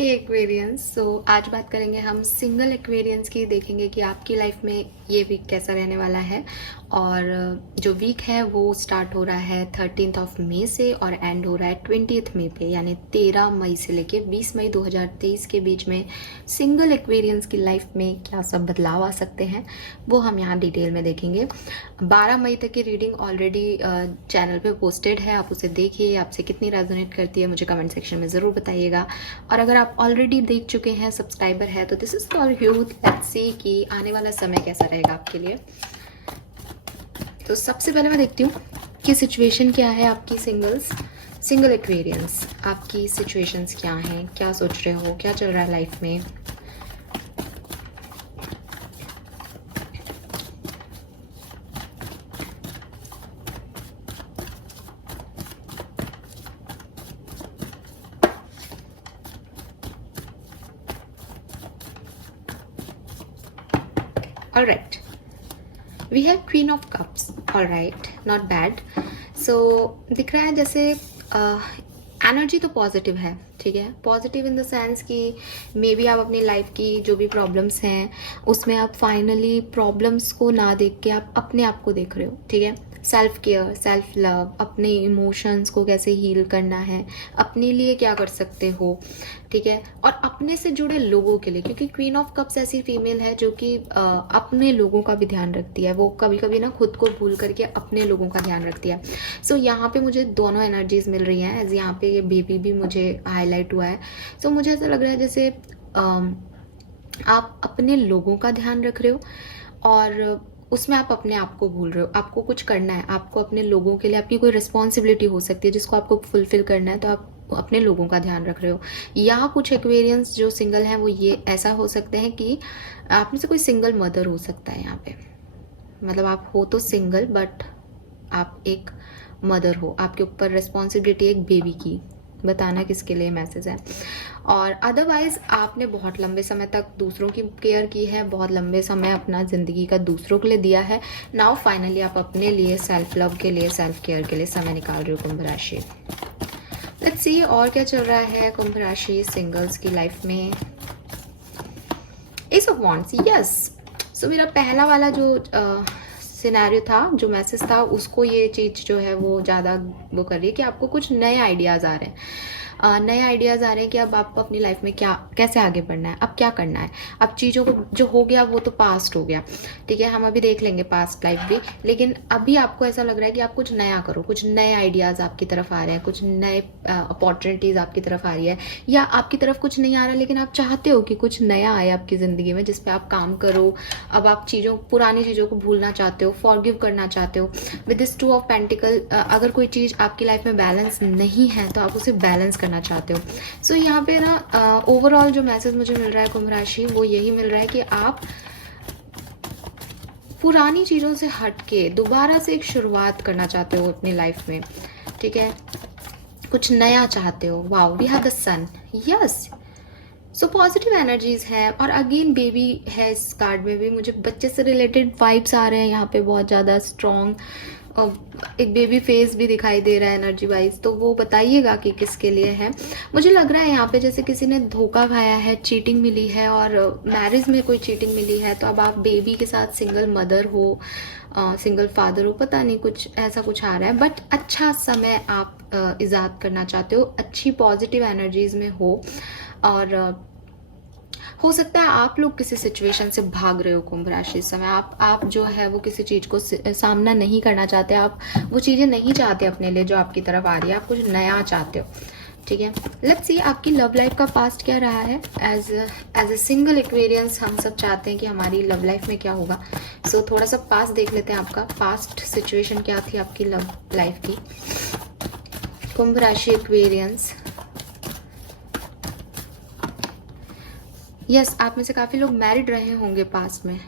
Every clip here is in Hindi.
हे एक्वेरियंस। आज बात करेंगे हम सिंगल एक्वेरियंस की, देखेंगे कि आपकी लाइफ में ये वीक कैसा रहने वाला है। और जो वीक है वो स्टार्ट हो रहा है 13 मई से और एंड हो रहा है 20 मई पे, यानी 13 मई से लेके 20 मई 2023 के बीच में सिंगल एक्वेरियंस की लाइफ में क्या सब बदलाव आ सकते हैं वो हम यहाँ डिटेल में देखेंगे। 12 मई तक की रीडिंग ऑलरेडी चैनल पे पोस्टेड है, आप उसे देखिए। आपसे कितनी रेजोनेट करती है मुझे कमेंट सेक्शन में ज़रूर बताइएगा। और अगर आप ऑलरेडी देख चुके हैं, सब्सक्राइबर है, तो this is for you. Let's see कि आने वाला समय कैसा रहेगा आपके लिए। तो सबसे पहले मैं देखती हूँ कि सिचुएशन क्या है आपकी सिंगल एक्वेरियंस। आपकी सिचुएशंस क्या हैं, क्या सोच रहे हो, क्या चल रहा है लाइफ में। Alright, we have Queen of Cups. Alright, not bad. So दिख रहा है जैसे एनर्जी तो पॉजिटिव है, ठीक है। पॉजिटिव इन द सेंस कि मे बी आप अपनी लाइफ की जो भी प्रॉब्लम्स हैं उसमें आप फाइनली प्रॉब्लम्स को ना देख के आप अपने आप को देख रहे हो, ठीक है। सेल्फ केयर, सेल्फ लव, अपने इमोशंस को कैसे हील करना है, अपने लिए क्या कर सकते हो, ठीक है। और अपने से जुड़े लोगों के लिए, क्योंकि क्वीन ऑफ कप्स ऐसी फीमेल है जो कि अपने लोगों का भी ध्यान रखती है। वो कभी कभी ना खुद को भूल करके अपने लोगों का ध्यान रखती है। सो यहाँ पे मुझे दोनों एनर्जीज मिल रही हैं। एज यहाँ पे ये बेबी भी मुझे हाईलाइट हुआ है। सो मुझे ऐसा लग रहा है जैसे आप अपने लोगों का ध्यान रख रहे हो और उसमें आप अपने आप को भूल रहे हो। आपको कुछ करना है, आपको अपने लोगों के लिए आपकी कोई रिस्पॉन्सिबिलिटी हो सकती है जिसको आपको फुलफिल करना है, तो आप अपने लोगों का ध्यान रख रहे हो। या कुछ एक्वेरियंस जो सिंगल हैं वो ये ऐसा हो सकते हैं कि आप में से कोई सिंगल मदर हो सकता है यहाँ पे। मतलब आप हो तो सिंगल बट आप एक मदर हो, आपके ऊपर रिस्पॉन्सिबिलिटी एक बेबी की। बताना किसके लिए मैसेज है। और अदरवाइज आपने बहुत लंबे समय तक दूसरों की केयर की है, बहुत लंबे समय अपना ज़िंदगी का दूसरों के लिए दिया है। नाउ फाइनली आप अपने लिए, सेल्फ लव के लिए, सेल्फ केयर के लिए समय निकाल रहे हो कुंभ राशि। लेट्स सी और क्या चल रहा है कुंभ राशि सिंगल्स की लाइफ में। Ace of wands, yes. So मेरा पहला वाला जो सिनेरियो था, जो मैसेज था, उसको ये चीज़ जो है वो ज़्यादा वो कर रही है कि आपको कुछ नए आइडियाज़ आ रहे हैं। नए आइडियाज़ आ रहे हैं कि अब आपको अपनी लाइफ में क्या, कैसे आगे बढ़ना है, अब क्या करना है। अब चीज़ों को जो हो गया वो तो पास्ट हो गया, ठीक है। हम अभी देख लेंगे पास्ट लाइफ भी, लेकिन अभी आपको ऐसा लग रहा है कि आप कुछ नया करो। कुछ नए आइडियाज़ आपकी तरफ आ रहे हैं, कुछ नए अपॉर्चुनिटीज़ आपकी तरफ आ रही है, या आपकी तरफ कुछ नहीं आ रहा लेकिन आप चाहते हो कि कुछ नया आए आपकी ज़िंदगी में जिस पे आप काम करो। अब आप पुरानी चीज़ों को भूलना चाहते हो, फॉरगिव करना चाहते हो। विद दिस 2 ऑफ पेंटिकल, अगर कोई चीज़ आपकी लाइफ में बैलेंस नहीं है तो आप उसे बैलेंस करना चाहते हो। सो यहाँ पे ना ओवरऑल जो मैसेज मुझे मिल रहा है कुंभ राशि, वो यही मिल रहा है कि आप पुरानी चीज़ों से हट के दोबारा से एक शुरुआत करना चाहते हो अपनी लाइफ में, ठीक है। कुछ नया चाहते हो। Wow, we have the sun, yes. So positive energies है। और अगेन बेबी है इस कार्ड में भी। मुझे बच्चे से रिलेटेड वाइब्स आ रहे हैं यहाँ पे बहुत ज़्यादा स्ट्रॉन्ग। एक बेबी फेस भी दिखाई दे रहा है एनर्जी वाइज, तो वो बताइएगा कि किसके लिए है। मुझे लग रहा है यहाँ पे जैसे किसी ने धोखा खाया है, चीटिंग मिली है, और मैरिज में कोई चीटिंग मिली है, तो अब आप बेबी के साथ सिंगल मदर हो, सिंगल फादर हो, पता नहीं, कुछ ऐसा कुछ आ रहा है। बट अच्छा समय आप ईजाद करना चाहते हो, अच्छी पॉजिटिव एनर्जीज में हो। और हो सकता है आप लोग किसी सिचुएशन से भाग रहे हो कुंभ राशि इस समय। आप जो है वो किसी चीज़ को सामना नहीं करना चाहते, आप वो चीज़ें नहीं चाहते अपने लिए जो आपकी तरफ आ रही है, आप कुछ नया चाहते हो, ठीक है। लेट्स सी आपकी लव लाइफ का पास्ट क्या रहा है। एज ए सिंगल एक्वेरियंस हम सब चाहते हैं कि हमारी लव लाइफ में क्या होगा। सो थोड़ा सा पास्ट देख लेते हैं। आपका पास्ट सिचुएशन क्या थी आपकी लव लाइफ की, कुंभ राशि एक्वेरियंस। यस, आप में से काफ़ी लोग मैरिड रहे होंगे पास्ट में।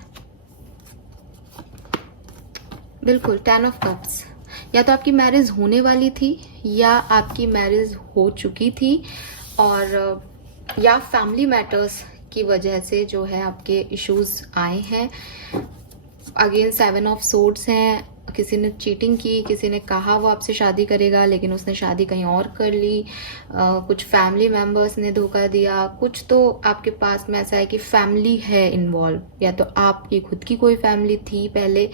बिल्कुल, 10 ऑफ कप्स। या तो आपकी मैरिज होने वाली थी या आपकी मैरिज हो चुकी थी, और या फैमिली मैटर्स की वजह से जो है आपके इश्यूज आए हैं। अगेन 7 ऑफ सोर्ड्स हैं, किसी ने चीटिंग की, किसी ने कहा वो आपसे शादी करेगा लेकिन उसने शादी कहीं और कर ली, कुछ फैमिली मेंबर्स ने धोखा दिया, कुछ तो आपके पास में ऐसा है कि फैमिली है इन्वॉल्व, या तो आपकी खुद की कोई फैमिली थी पहले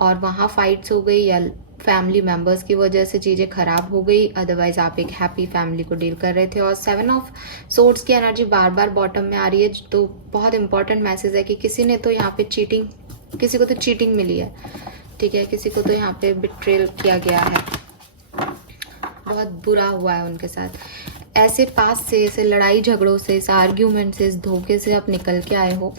और वहाँ फाइट्स हो गई, या फैमिली मेंबर्स की वजह से चीज़ें खराब हो गई, अदरवाइज आप एक हैप्पी फैमिली को डील कर रहे थे। और 7 ऑफ सोर्ड्स की एनर्जी बार बार बॉटम में आ रही है, तो बहुत इंपॉर्टेंट मैसेज है कि किसी ने तो यहाँ पे चीटिंग, किसी को तो चीटिंग मिली है, ठीक है, किसी को तो यहाँ पे बिट्रेल किया गया है, बहुत बुरा हुआ है उनके साथ। ऐसे पास से, ऐसे लड़ाई झगड़ों से, इस आर्ग्यूमेंट से, इस धोखे से आप निकल के आए हो।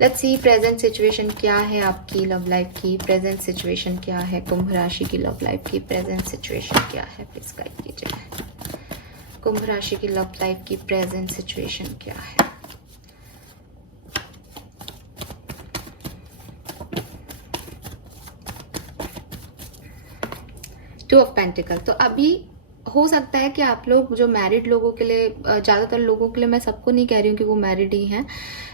लेट्स सी प्रेजेंट सिचुएशन क्या है आपकी लव लाइफ की, प्रेजेंट सिचुएशन क्या है कुंभ राशि की लव लाइफ की, प्रेजेंट सिचुएशन क्या है, प्लीज गाइड कीजिए। कुंभ राशि की लव लाइफ की प्रेजेंट सिचुएशन क्या है। Two of pentacle. तो अभी हो सकता है कि आप लोग जो मैरिड लोगों के लिए, ज़्यादातर लोगों के लिए, मैं सबको नहीं कह रही हूँ कि वो मैरिड ही हैं,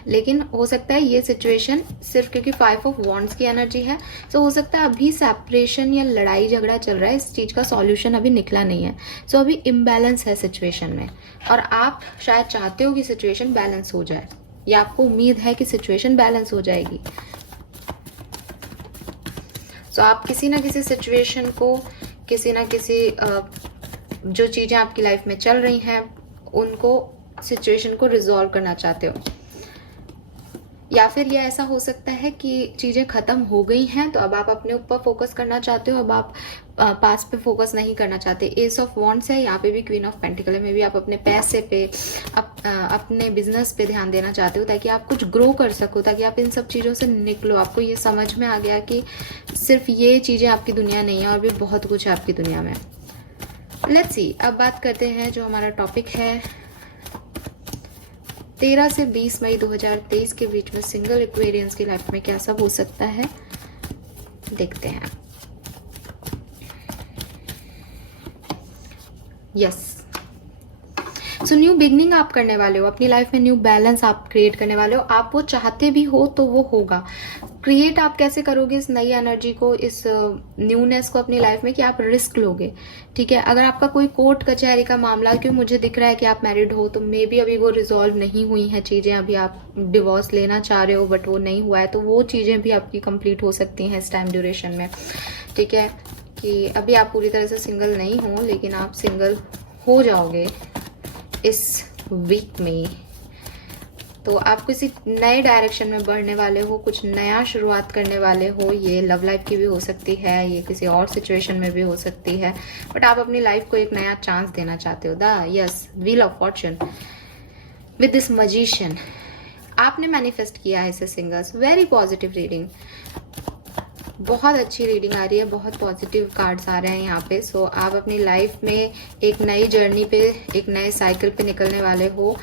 लेकिन हो सकता है ये सिचुएशन सिर्फ क्योंकि 5 ऑफ वॉन्ड्स की एनर्जी है, तो हो सकता है अभी सेपरेशन या लड़ाई झगड़ा चल रहा है, इस चीज़ का सॉल्यूशन अभी निकला नहीं है। सो अभी इम्बैलेंस है सिचुएशन में, और आप शायद चाहते हो कि सिचुएशन बैलेंस हो जाए, या आपको उम्मीद है कि सिचुएशन बैलेंस हो जाएगी। सो आप किसी ना किसी सिचुएशन को, किसी ना किसी जो चीज़ें आपकी लाइफ में चल रही हैं उनको, सिचुएशन को रिजॉल्व करना चाहते हो, या फिर ये ऐसा हो सकता है कि चीज़ें ख़त्म हो गई हैं तो अब आप अपने ऊपर फोकस करना चाहते हो, अब आप पास पे फोकस नहीं करना चाहते। एस ऑफ वॉन्ड्स है, यहाँ पे भी क्वीन ऑफ पेंटिकल में भी आप अपने पैसे पे, अपने बिजनेस पे ध्यान देना चाहते हो ताकि आप कुछ ग्रो कर सको, ताकि आप इन सब चीज़ों से निकलो। आपको ये समझ में आ गया कि सिर्फ ये चीज़ें आपकी दुनिया नहीं है और भी बहुत कुछ है आपकी दुनिया में। लेट्स सी, अब बात करते हैं जो हमारा टॉपिक है 13 से 20 मई 2023 के बीच में सिंगल एक्वेरियंस की लाइफ में क्या सब हो सकता है, देखते हैं। यस, सो न्यू बिगनिंग आप करने वाले हो अपनी लाइफ में, न्यू बैलेंस आप क्रिएट करने वाले हो। आप वो चाहते भी हो तो वो होगा। क्रिएट आप कैसे करोगे इस नई एनर्जी को, इस न्यूनेस को अपनी लाइफ में, कि आप रिस्क लोगे, ठीक है। अगर आपका कोई कोर्ट कचहरी का मामला, क्यों मुझे दिख रहा है कि आप मैरिड हो, तो मे बी अभी वो रिजॉल्व नहीं हुई हैं चीज़ें, अभी आप डिवोर्स लेना चाह रहे हो बट वो नहीं हुआ है, तो वो चीज़ें भी आपकी कंप्लीट हो सकती हैं इस टाइम ड्यूरेशन में, ठीक है। कि अभी आप पूरी तरह से सिंगल नहीं हो, लेकिन आप सिंगल हो जाओगे इस वीक में। तो आप किसी नए डायरेक्शन में बढ़ने वाले हो, कुछ नया शुरुआत करने वाले हो। ये लव लाइफ की भी हो सकती है, ये किसी और सिचुएशन में भी हो सकती है, बट आप अपनी लाइफ को एक नया चांस देना चाहते हो। Yes, wheel of Fortune with this magician आपने मैनिफेस्ट किया है इसे सिंगल्स। वेरी पॉजिटिव रीडिंग, बहुत अच्छी रीडिंग आ रही है, बहुत पॉजिटिव कार्ड्स आ रहे हैं यहाँ पे। सो आप अपनी लाइफ में एक नई जर्नी पे, एक नए साइकिल पे निकलने वाले हो,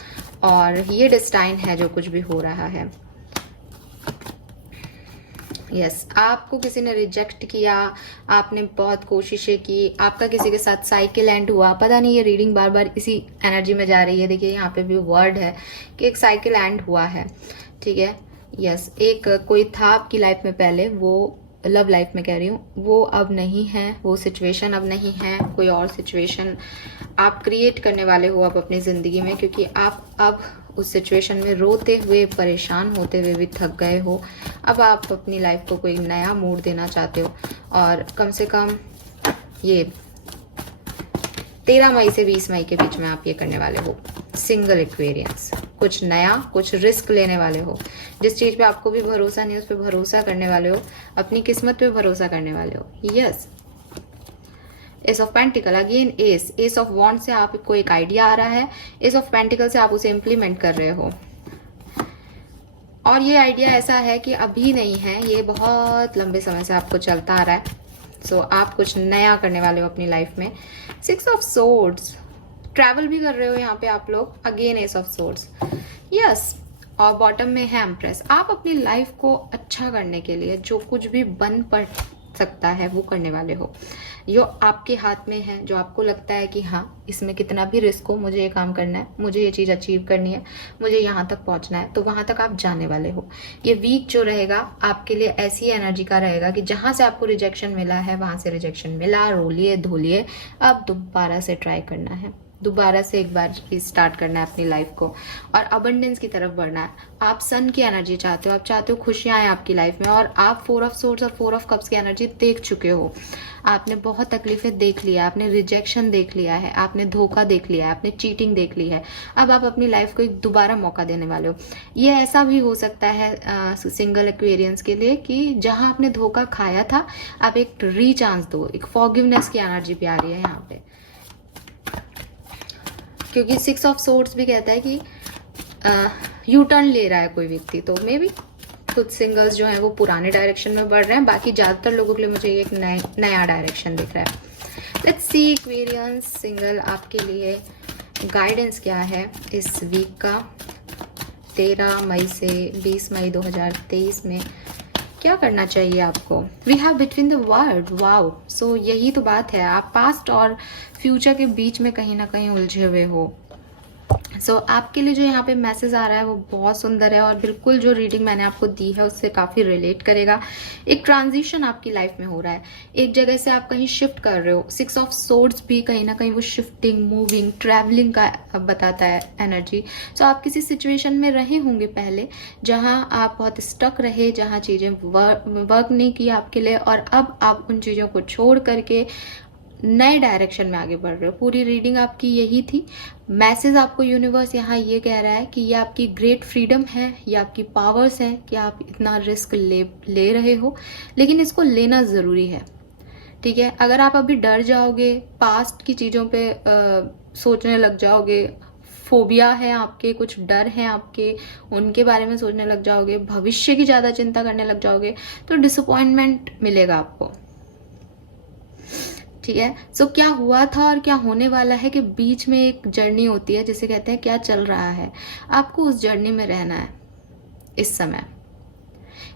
और ये डिस्टाइन है जो कुछ भी हो रहा है। यस, आपको किसी ने रिजेक्ट किया, आपने बहुत कोशिशें की, आपका किसी के साथ साइकिल एंड हुआ, पता नहीं ये रीडिंग बार बार इसी एनर्जी में जा रही है। देखिए यहाँ पे भी वर्ड है कि एक साइकिल एंड हुआ है, ठीक है। यस, एक कोई था आपकी लाइफ में पहले, वो लव लाइफ में कह रही हूँ, वो अब नहीं है, वो सिचुएशन अब नहीं है, कोई और सिचुएशन आप क्रिएट करने वाले हो अब अपनी ज़िंदगी में, क्योंकि आप अब उस सिचुएशन में रोते हुए, परेशान होते हुए भी थक गए हो। अब आप अपनी लाइफ को कोई नया मूड देना चाहते हो, और कम से कम ये 13 मई से 20 मई के बीच में आप ये करने वाले हो सिंगल एक्वेरियंस। कुछ नया, कुछ रिस्क लेने वाले हो, जिस चीज़ पे आपको भी भरोसा नहीं उस पर भरोसा करने वाले हो, अपनी किस्मत पे भरोसा करने वाले हो। Yes, ace of pentacle, again ace of wand से आपको एक आइडिया आ रहा है, एस ऑफ पेंटिकल से आप उसे इम्प्लीमेंट कर रहे हो, और ये आइडिया ऐसा है कि अभी नहीं है, ये बहुत लंबे समय से आपको चलता आ रहा है। सो आप कुछ नया करने वाले हो अपनी लाइफ में। 6 ऑफ सोर्ड्स, ट्रैवल भी कर रहे हो यहाँ पे आप लोग, again ace of swords. Yes, और बॉटम में है एम्प्रेस। आप अपनी लाइफ को अच्छा करने के लिए जो कुछ भी बन पड़ सकता है वो करने वाले हो, जो आपके हाथ में है, जो आपको लगता है कि हाँ इसमें कितना भी रिस्क हो, मुझे ये काम करना है, मुझे ये चीज़ अचीव करनी है, मुझे यहाँ तक पहुँचना है, तो वहाँ तक आप जाने वाले हो। ये वीक जो रहेगा आपके लिए ऐसी एनर्जी का रहेगा कि जहाँ से आपको रिजेक्शन मिला है वहाँ से रिजेक्शन मिला, रोलिए धोलिए, अब दोबारा से ट्राई करना है, दोबारा से एक बार स्टार्ट करना है अपनी लाइफ को और अबंडेंस की तरफ बढ़ना है। आप सन की एनर्जी चाहते हो, आप चाहते हो खुशियाँ आए आपकी लाइफ में, और आप 4 ऑफ सोर्ड्स और 4 ऑफ कप्स की एनर्जी देख चुके हो। आपने बहुत तकलीफें देख लिया, आपने रिजेक्शन देख लिया है, आपने धोखा देख लिया है, आपने चीटिंग देख ली है। अब आप अपनी लाइफ को एक दोबारा मौका देने वाले हो। ये ऐसा भी हो सकता है सिंगल एक्वेरियंस के लिए कि जहाँ आपने धोखा खाया था, आप एक रीचांस दो, एक फॉरगिवनेस की एनर्जी भी आ रही है यहाँ पे, क्योंकि 6 ऑफ सोर्ड्स भी कहता है कि यू टर्न ले रहा है कोई व्यक्ति, तो मे बी कुछ सिंगल्स जो हैं वो पुराने डायरेक्शन में बढ़ रहे हैं, बाकी ज़्यादातर लोगों के लिए मुझे एक नया डायरेक्शन दिख रहा है। लेट्स सी एक्वेरियंस सिंगल आपके लिए गाइडेंस क्या है इस वीक का, 13 मई से 20 मई 2023 में क्या करना चाहिए आपको। We have between the word, wow. So यही तो बात है, आप पास्ट और फ्यूचर के बीच में कहीं ना कहीं उलझे हुए हो। सो आपके लिए जो यहाँ पे मैसेज आ रहा है वो बहुत सुंदर है और बिल्कुल जो रीडिंग मैंने आपको दी है उससे काफ़ी रिलेट करेगा। एक ट्रांजिशन आपकी लाइफ में हो रहा है, एक जगह से आप कहीं शिफ्ट कर रहे हो। 6 ऑफ सोर्ड्स भी कहीं ना कहीं वो शिफ्टिंग, मूविंग, ट्रैवलिंग का बताता है एनर्जी। सो आप किसी सिचुएशन में रहे होंगे पहले जहाँ आप बहुत स्टक रहे, जहाँ चीज़ें वर्क नहीं की आपके लिए, और अब आप उन चीज़ों को छोड़ करके नए डायरेक्शन में आगे बढ़ रहे हो। पूरी रीडिंग आपकी यही थी। मैसेज आपको यूनिवर्स यहाँ ये कह रहा है कि ये आपकी ग्रेट फ्रीडम है, ये आपकी पावर्स हैं कि आप इतना रिस्क ले रहे हो, लेकिन इसको लेना ज़रूरी है। ठीक है, अगर आप अभी डर जाओगे, पास्ट की चीज़ों पे सोचने लग जाओगे, फोबिया है आपके, कुछ डर हैं आपके, उनके बारे में सोचने लग जाओगे, भविष्य की ज़्यादा चिंता करने लग जाओगे, तो डिसअपॉइंटमेंट मिलेगा आपको। ठीक है, सो क्या हुआ था और क्या होने वाला है कि बीच में एक जर्नी होती है जिसे कहते हैं क्या चल रहा है, आपको उस जर्नी में रहना है इस समय।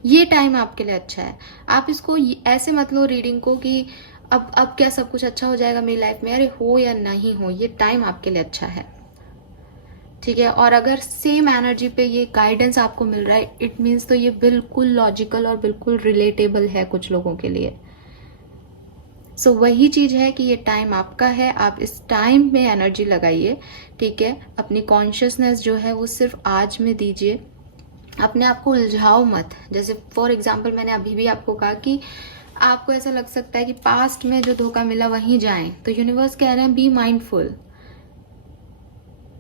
ये टाइम आपके लिए अच्छा है। आप इसको ऐसे मत लो रीडिंग को कि अब क्या सब कुछ अच्छा हो जाएगा मेरी लाइफ में, अरे हो या नहीं हो, ये टाइम आपके लिए अच्छा है। ठीक है, और अगर सेम एनर्जी पे ये गाइडेंस आपको मिल रहा है, इट मीन्स तो ये बिल्कुल लॉजिकल और बिल्कुल रिलेटेबल है कुछ लोगों के लिए। सो वही चीज़ है कि ये टाइम आपका है, आप इस टाइम में एनर्जी लगाइए। ठीक है, अपनी कॉन्शियसनेस जो है वो सिर्फ आज में दीजिए, अपने आप को उलझाओ मत। जैसे फॉर एग्जांपल मैंने अभी भी आपको कहा कि आपको ऐसा लग सकता है कि पास्ट में जो धोखा मिला वहीं जाएं, तो यूनिवर्स कह रहे हैं बी माइंडफुल।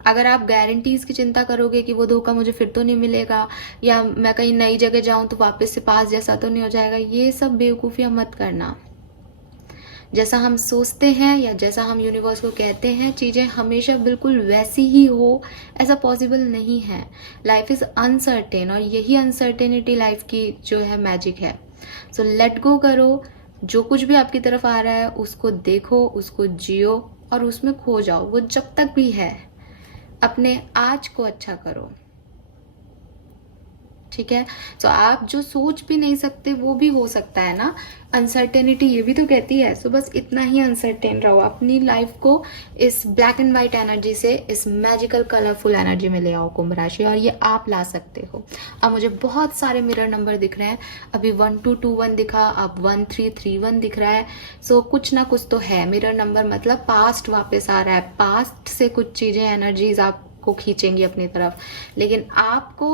अगर आप गारंटीज की चिंता करोगे कि वो धोखा मुझे फिर तो नहीं मिलेगा, या मैं कहीं नई जगह जाऊं तो वापस से पास जैसा तो नहीं हो जाएगा, ये सब बेवकूफ़ियाँ मत करना। जैसा हम सोचते हैं या जैसा हम यूनिवर्स को कहते हैं चीज़ें हमेशा बिल्कुल वैसी ही हो, ऐसा पॉसिबल नहीं है। लाइफ इज़ अनसर्टेन, और यही अनसर्टेनिटी लाइफ की जो है मैजिक है। सो लेट गो करो, जो कुछ भी आपकी तरफ आ रहा है उसको देखो, उसको जियो और उसमें खो जाओ। वो जब तक भी है, अपने आज को अच्छा करो। ठीक है, सो आप जो सोच भी नहीं सकते वो भी हो सकता है ना, अनसर्टेनिटी ये भी तो कहती है। सो बस इतना ही अनसर्टेन रहो, अपनी लाइफ को इस ब्लैक एंड वाइट एनर्जी से इस मैजिकल कलरफुल एनर्जी में ले आओ कुंभ राशि, और ये आप ला सकते हो। अब मुझे बहुत सारे मिरर नंबर दिख रहे हैं, अभी 1221 दिखा, अब 1331 दिख रहा है। सो कुछ ना कुछ तो है। मिरर नंबर मतलब पास्ट वापस आ रहा है, पास्ट से कुछ चीज़ें एनर्जीज आपको खींचेंगी अपनी तरफ, लेकिन आपको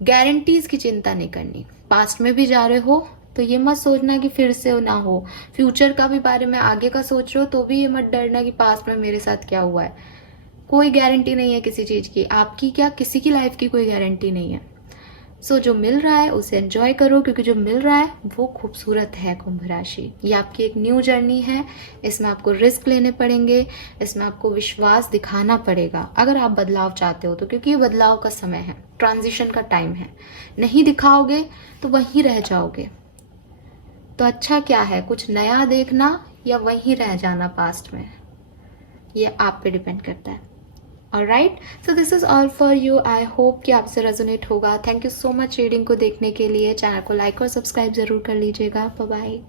गारंटीज की चिंता नहीं करनी। पास्ट में भी जा रहे हो तो ये मत सोचना कि फिर से ना हो, फ्यूचर का भी बारे में आगे का सोच रहे हो तो भी ये मत डरना कि पास्ट में मेरे साथ क्या हुआ है। कोई गारंटी नहीं है किसी चीज़ की, आपकी क्या किसी की लाइफ की कोई गारंटी नहीं है। सो जो मिल रहा है उसे एंजॉय करो, क्योंकि जो मिल रहा है वो खूबसूरत है कुंभ राशि। ये आपकी एक न्यू जर्नी है, इसमें आपको रिस्क लेने पड़ेंगे, इसमें आपको विश्वास दिखाना पड़ेगा अगर आप बदलाव चाहते हो तो, क्योंकि ये बदलाव का समय है, ट्रांजिशन का टाइम है। नहीं दिखाओगे तो वहीं रह जाओगे। तो अच्छा क्या है, कुछ नया देखना या वहीं रह जाना पास्ट में, ये आप पे डिपेंड करता है। Alright, so this is all for you. I hope कि आपसे रेजोनेट होगा। Thank you so much reading को देखने के लिए। चैनल को लाइक और सब्सक्राइब जरूर कर लीजिएगा। Bye bye.